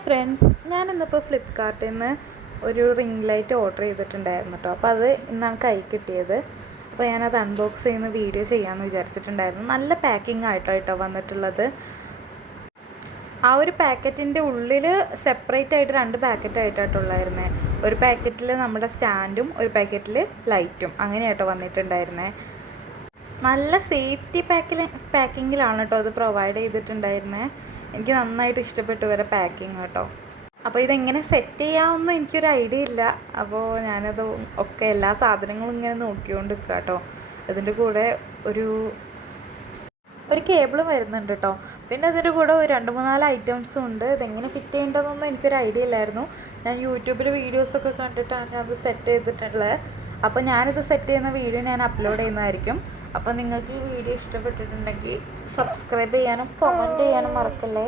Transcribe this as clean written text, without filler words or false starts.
Hi friends, ഞാനിന്നിപ്പോൾ ഫ്ലിപ്പ്കാർട്ടിൽ നിന്ന് ഒരു റിംഗ് ലൈറ്റ് ഓർഡർ ചെയ്തിട്ടുണ്ടായിരുന്നു കേട്ടോ. അപ്പോൾ അത് ഇന്നാണ് കൈ കിട്ടിയത്. അപ്പോൾ ഞാനത് അൺബോക്സ് ചെയ്യുന്ന വീഡിയോ ചെയ്യാമെന്ന് വിചാരിച്ചിട്ടുണ്ടായിരുന്നു. നല്ല പാക്കിംഗ് ആയിട്ടോ വന്നിട്ടുള്ളത്. ആ ഒരു പാക്കറ്റിൻ്റെ ഉള്ളിൽ സെപ്പറേറ്റ് ആയിട്ട് 2 പാക്കറ്റായിട്ടായിട്ടുള്ളായിരുന്നേ. ഒരു പാക്കറ്റിൽ നമ്മുടെ സ്റ്റാൻഡും ഒരു പാക്കറ്റിൽ ലൈറ്റും അങ്ങനെയായിട്ടോ വന്നിട്ടുണ്ടായിരുന്നേ. നല്ല സേഫ്റ്റി പാക്കിങ്ങിലാണ് കേട്ടോ അത് പ്രൊവൈഡ് ചെയ്തിട്ടുണ്ടായിരുന്നേ. എനിക്ക് നന്നായിട്ട് ഇഷ്ടപ്പെട്ടു വരെ പാക്കിങ് കേട്ടോ. അപ്പോൾ ഇതെങ്ങനെ സെറ്റ് ചെയ്യാമെന്ന് എനിക്കൊരു ഐഡിയ ഇല്ല. അപ്പോൾ ഞാനത് ഒക്കെ എല്ലാ സാധനങ്ങളും ഇങ്ങനെ നോക്കിക്കൊണ്ട് നിൽക്കുക കേട്ടോ. ഇതിൻ്റെ കൂടെ ഒരു കേബിളും വരുന്നുണ്ട് കേട്ടോ. പിന്നെ അതിൻ്റെ കൂടെ ഒരു 2-3-4 ഐറ്റംസും ഉണ്ട്. ഇതെങ്ങനെ ഫിറ്റ് ചെയ്യേണ്ടതെന്നൊന്നും എനിക്കൊരു ഐഡിയ ഇല്ലായിരുന്നു. ഞാൻ യൂട്യൂബിൽ വീഡിയോസൊക്കെ കണ്ടിട്ടാണ് അത് സെറ്റ് ചെയ്തിട്ടുള്ളത്. അപ്പോൾ ഞാനിത് സെറ്റ് ചെയ്യുന്ന വീഡിയോ ഞാൻ അപ്ലോഡ് ചെയ്യുന്നതായിരിക്കും. അപ്പോൾ നിങ്ങൾക്ക് ഈ വീഡിയോ ഇഷ്ടപ്പെട്ടിട്ടുണ്ടെങ്കിൽ സബ്സ്ക്രൈബ് ചെയ്യാനും കമൻറ്റ് ചെയ്യാനും മറക്കല്ലേ.